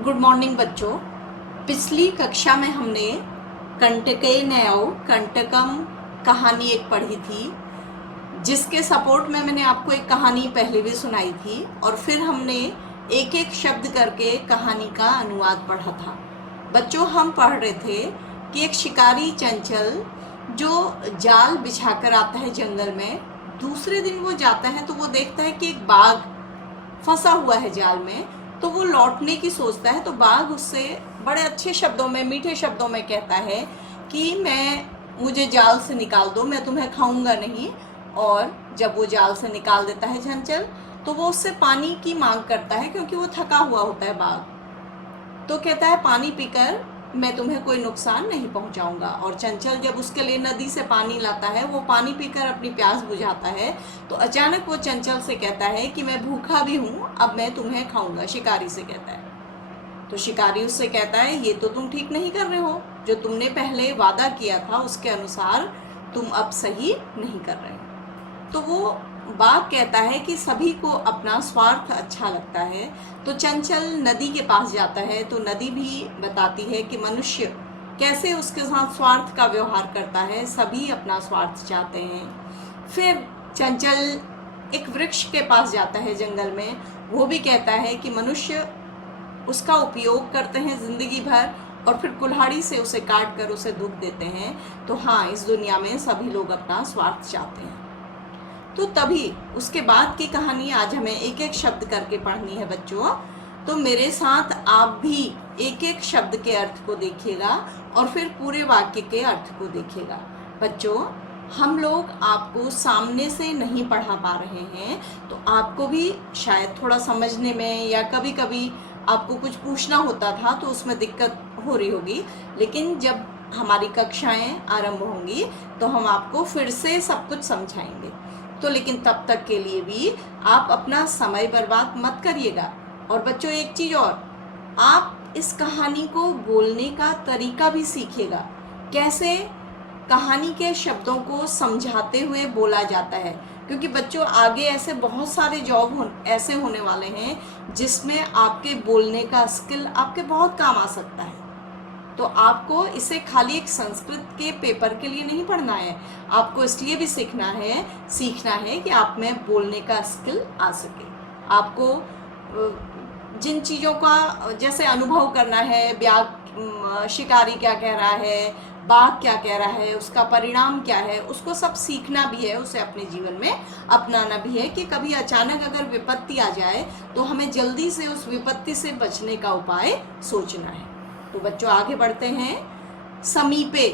Good morning बच्चों। पिछली कक्षा में हमने कंटके नयौ कंटकम कहानी एक पढ़ी थी, जिसके सपोर्ट में मैंने आपको एक कहानी पहले भी सुनाई थी और फिर हमने एक एक शब्द करके कहानी का अनुवाद पढ़ा था। बच्चों, हम पढ़ रहे थे कि एक शिकारी चंचल जो जाल बिछाकर आता है जंगल में, दूसरे दिन वो जाता है तो वो देखता है कि एक बाघ फंसा हुआ है जाल में। तो वो लौटने की सोचता है तो बाघ उससे बड़े अच्छे शब्दों में, मीठे शब्दों में कहता है कि मुझे जाल से निकाल दो, मैं तुम्हें खाऊंगा नहीं। और जब वो जाल से निकाल देता है चंचल, तो वो उससे पानी की मांग करता है, क्योंकि वो थका हुआ होता है बाघ। तो कहता है पानी पीकर मैं तुम्हें कोई नुकसान नहीं पहुंचाऊंगा। और चंचल जब उसके लिए नदी से पानी लाता है, वो पानी पीकर अपनी प्यास बुझाता है, तो अचानक वो चंचल से कहता है कि मैं भूखा भी हूँ, अब मैं तुम्हें खाऊंगा। शिकारी से कहता है। तो शिकारी उससे कहता है ये तो तुम ठीक नहीं कर रहे हो, जो तुमने पहले वादा किया था उसके अनुसार तुम अब सही नहीं कर रहे हो। तो वो बाघ कहता है कि सभी को अपना स्वार्थ अच्छा लगता है। तो चंचल नदी के पास जाता है तो नदी भी बताती है कि मनुष्य कैसे उसके साथ स्वार्थ का व्यवहार करता है, सभी अपना स्वार्थ चाहते हैं। फिर चंचल एक वृक्ष के पास जाता है जंगल में, वो भी कहता है कि मनुष्य उसका उपयोग करते हैं जिंदगी भर और फिर कुल्हाड़ी से उसे काट कर उसे दुख देते हैं। तो हाँ, इस दुनिया में सभी लोग अपना स्वार्थ चाहते हैं। तो तभी उसके बाद की कहानी आज हमें एक एक शब्द करके पढ़नी है बच्चों। तो मेरे साथ आप भी एक एक शब्द के अर्थ को देखिएगा और फिर पूरे वाक्य के अर्थ को देखिएगा। बच्चों, हम लोग आपको सामने से नहीं पढ़ा पा रहे हैं, तो आपको भी शायद थोड़ा समझने में या कभी कभी आपको कुछ पूछना होता था तो उसमें दिक्कत हो रही होगी। लेकिन जब हमारी कक्षाएं आरंभ होंगी तो हम आपको फिर से सब कुछ समझाएंगे। तो लेकिन तब तक के लिए भी आप अपना समय बर्बाद मत करिएगा। और बच्चों, एक चीज़ और, आप इस कहानी को बोलने का तरीका भी सीखिएगा, कैसे कहानी के शब्दों को समझाते हुए बोला जाता है। क्योंकि बच्चों, आगे ऐसे बहुत सारे जॉब ऐसे होने वाले हैं जिसमें आपके बोलने का स्किल आपके बहुत काम आ सकता है। तो आपको इसे खाली एक संस्कृत के पेपर के लिए नहीं पढ़ना है, आपको इसलिए भी सीखना है कि आप में बोलने का स्किल आ सके। आपको जिन चीज़ों का जैसे अनुभव करना है, शिकारी क्या कह रहा है, बाघ क्या कह रहा है, उसका परिणाम क्या है, उसको सब सीखना भी है, उसे अपने जीवन में अपनाना भी है कि कभी अचानक अगर विपत्ति आ जाए तो हमें जल्दी से उस विपत्ति से बचने का उपाय सोचना है। तो बच्चों, आगे बढ़ते हैं। समीपे,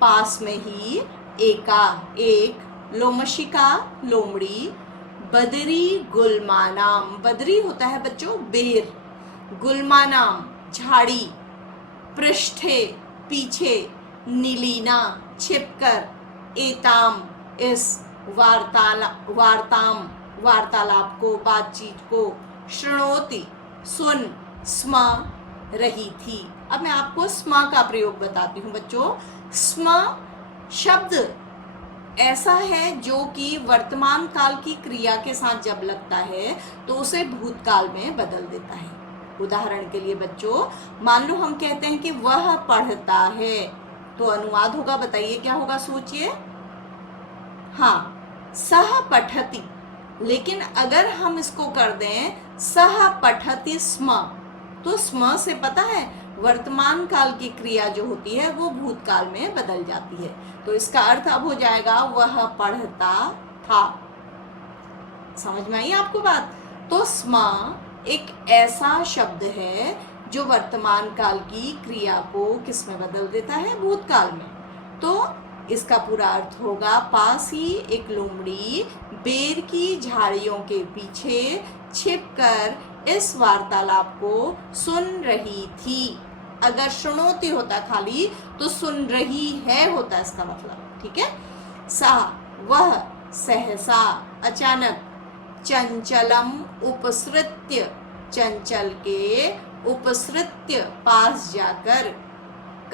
पास में ही, एका, एक, लोमशिका, लोमड़ी, बदरी गुलमानाम, बदरी होता है बच्चों बेर, गुलमानाम झाड़ी, पृष्ठे पीछे, नीलीना छिपकर, एताम इस, वार्ताम वार्तालाप को, बातचीत को, शृणोति सुन, स्म रही थी। अब मैं आपको स्म का प्रयोग बताती हूँ बच्चों। स्म शब्द ऐसा है जो कि वर्तमान काल की क्रिया के साथ जब लगता है तो उसे भूतकाल में बदल देता है। उदाहरण के लिए बच्चों, मान लो हम कहते हैं कि वह पढ़ता है, तो अनुवाद होगा, बताइए क्या होगा, सोचिए। हाँ, सह पठति। लेकिन अगर हम इसको कर दें सह पठति स्म, तो स्म से पता है वर्तमान काल की क्रिया जो होती है वो भूतकाल में बदल जाती है। तो इसका अर्थ अब हो जाएगा वह पढ़ता था। समझ में आई आपको बात? तो स्म एक ऐसा शब्द है जो वर्तमान काल की क्रिया को किस में बदल देता है? भूतकाल में। तो इसका पूरा अर्थ होगा, पास ही एक लोमड़ी बेर की झाड़ियों के पीछे छिपकर इस वार्तालाप को सुन रही थी। अगर सुनोती होता खाली तो सुन रही है होता इसका मतलब, ठीक है। सा, वह, सहसा, अचानक, चंचलम उपसृत्य, चंचल के, उपसृत्य पास जाकर,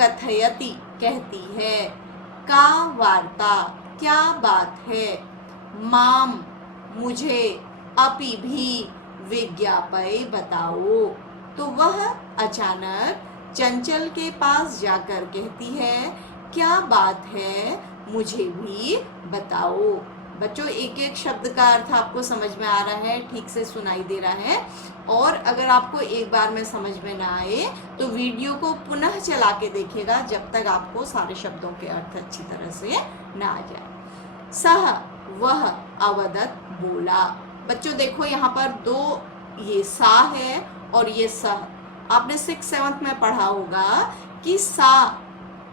कथयति कहती है, का वार्ता क्या बात है, माम मुझे, अपि भी, विज्ञापय बताओ। तो वह अचानक चंचल के पास जाकर कहती है, क्या बात है, मुझे भी बताओ। बच्चों, एक एक शब्द का अर्थ आपको समझ में आ रहा है, ठीक से सुनाई दे रहा है। और अगर आपको एक बार में समझ में ना आए तो वीडियो को पुनः चला के देखिएगा, जब तक आपको सारे शब्दों के अर्थ अच्छी तरह से ना आ जाए। सह वह अवदत बोला। बच्चों देखो, यहाँ पर दो, ये सा है और ये सह। आपने 6th-7th में पढ़ा होगा कि सा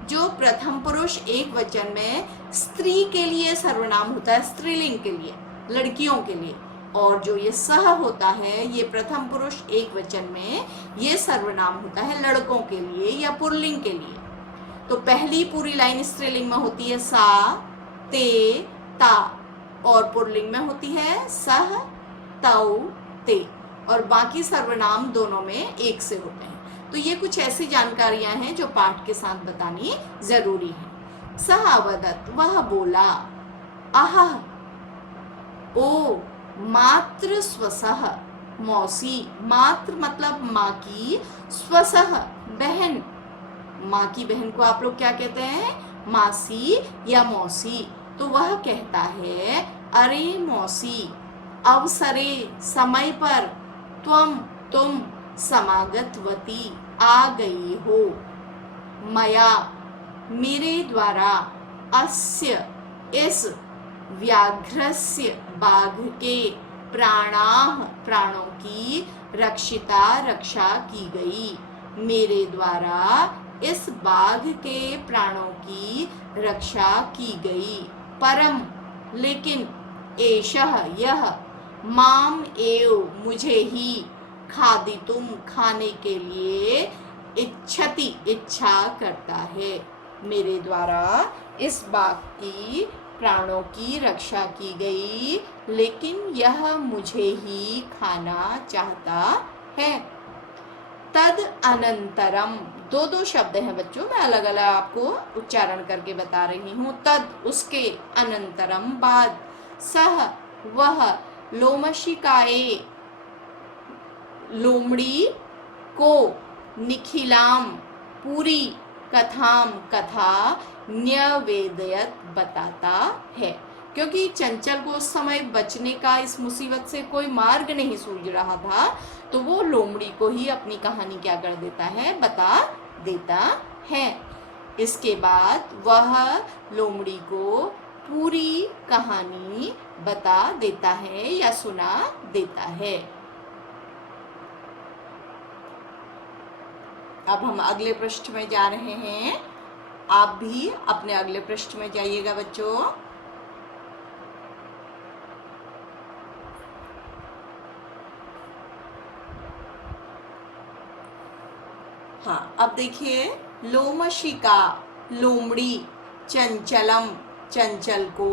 जो प्रथम पुरुष एक वचन में स्त्री के लिए सर्वनाम होता है, स्त्रीलिंग के लिए, लड़कियों के लिए, और जो ये सह होता है ये प्रथम पुरुष एक वचन में ये सर्वनाम होता है लड़कों के लिए या पुल्लिंग के लिए। तो पहली पूरी लाइन स्त्रीलिंग में होती है सा, ते, ता, और पुल्लिंग में होती है सह, तौ, ते, और बाकी सर्वनाम दोनों में एक से होते हैं। तो ये कुछ ऐसी जानकारियां हैं जो पाठ के साथ बतानी जरूरी है। सह अवदत, वह बोला, आह, ओ, मात्र स्वसह, मौसी, मात्र मतलब माँ की, स्वसह बहन, माँ की बहन को आप लोग क्या कहते हैं, मासी या मौसी। तो वह कहता है, अरे मौसी, अवसरे समय पर, तुम समागतवती आ गई हो, मया मेरे द्वारा, अस्य इस व्याघ्रस्य बाघ के, प्राणों की, रक्षा की गई, मेरे द्वारा इस बाघ के प्राणों की रक्षा की गई। परम लेकिन, एषः यह, माम एव मुझे ही, खादितुम खाने के लिए, इच्छति इच्छा करता है, मेरे द्वारा इस बाघ की प्राणों की रक्षा की गई, लेकिन यह मुझे ही खाना चाहता है। तद अनंतरम, दो शब्द हैं बच्चों, मैं अलग अलग आपको उच्चारण करके बता रही हूँ। तद उसके, अनंतरम बाद, सह वह, लोमशिकाए लोमड़ी को, निखिलाम पूरी, कथाम कथा, न्यवेदयत बताता है। क्योंकि चंचल को उस समय बचने का, इस मुसीबत से कोई मार्ग नहीं सूझ रहा था, तो वो लोमड़ी को ही अपनी कहानी क्या कर देता है, बता देता है। इसके बाद वह लोमड़ी को पूरी कहानी बता देता है या सुना देता है। अब हम अगले पृष्ठ में जा रहे हैं। आप भी अपने अगले पृष्ठ में जाइएगा बच्चों। हाँ, अब देखिए, लोमशिका लोमड़ी, चंचलम चंचल को,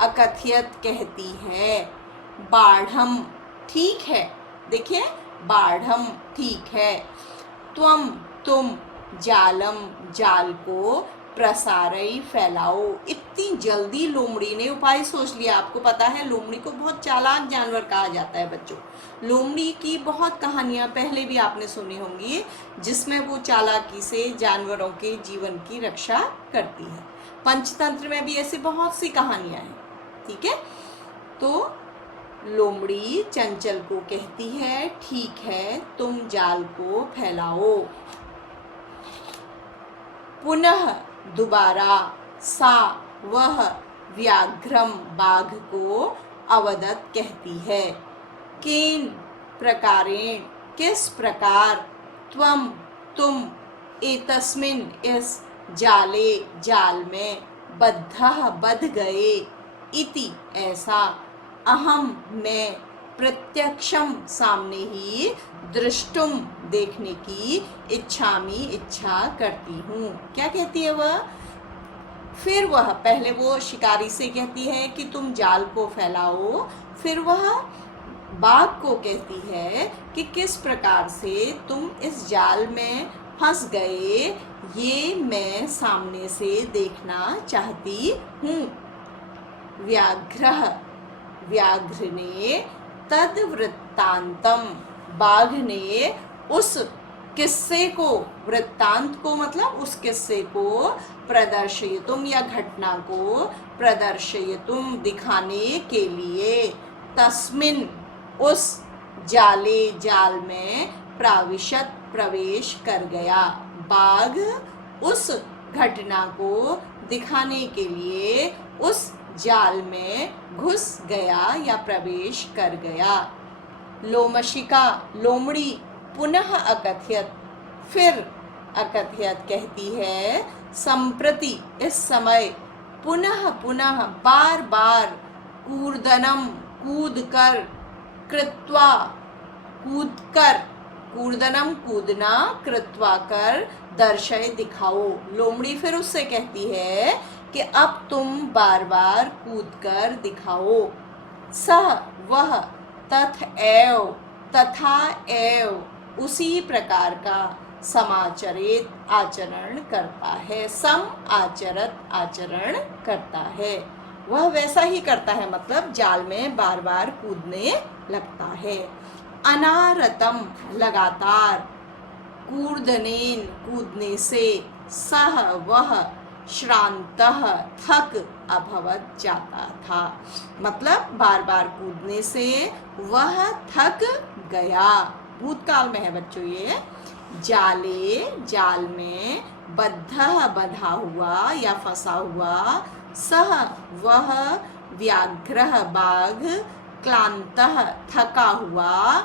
अकथयत कहती है, बाढ़म ठीक है, देखिए बाढ़म ठीक है, तुम जालम जाल को, प्रसारई फैलाओ। इतनी जल्दी लोमड़ी ने उपाय सोच लिया। आपको पता है लोमड़ी को बहुत चालाक जानवर कहा जाता है बच्चों। लोमड़ी की बहुत कहानियां पहले भी आपने सुनी होंगी, जिसमें वो चालाकी से जानवरों के जीवन की रक्षा करती है। पंचतंत्र में भी ऐसी बहुत सी कहानियां हैं, ठीक है। तो लोमड़ी चंचल को कहती है, ठीक है, तुम जाल को फैलाओ। पुनः दोबारा, सा वह व्याघ्रम बाघ को, अवदत कहती है, केन प्रकारेण किस प्रकार, तुम एतस्मिन इस जाले जाल में, बद्धः बध गए, इति ऐसा, अहम मैं, प्रत्यक्षम सामने ही, दृष्टुम देखने की, इच्छा करती हूँ। क्या कहती है वह? फिर वह, पहले वो शिकारी से कहती है कि तुम जाल को फैलाओ, फिर वह बाघ को कहती है कि किस प्रकार से तुम इस जाल में फंस गए, ये मैं सामने से देखना चाहती हूँ। व्याघ्र ने, तद वृत्तांतम बाघ ने उस किस्से को, वृत्तांत को मतलब उस किस्से को, प्रदर्शयितुम या घटना को प्रदर्शयितुम दिखाने के लिए, तस्मिन उस जाले जाल में प्राविशत प्रवेश कर गया। बाघ उस घटना को दिखाने के लिए उस जाल में घुस गया या प्रवेश कर गया। लोमशिका लोमड़ी पुनः अकथयत, फिर अकथयत कहती है, संप्रति इस समय, पुनः पुनः बार बार, कूर्दनम कूद कर, कृत्वा कूद कर, कूर्दनम कूदना, कृत्वा कर, दर्शय दिखाओ। लोमड़ी फिर उससे कहती है कि अब तुम बार बार कूद कर दिखाओ। सह वह, तथ एव तथा एव उसी प्रकार का, समाचरित आचरण करता है, सम आचरत आचरण करता है, वह वैसा ही करता है, मतलब जाल में बार बार कूदने लगता है। अनारतम लगातार, कूर्दनेन कूदने से, सह वह, श्रांतः थक अभवत जाता था, मतलब बार बार कूदने से वह थक गया। भूतकाल में है बच्चों ये। जाले जाल में, बद्ध बधा हुआ या फंसा हुआ, सह वह, व्याघ्र बाघ, क्लांतः थका हुआ,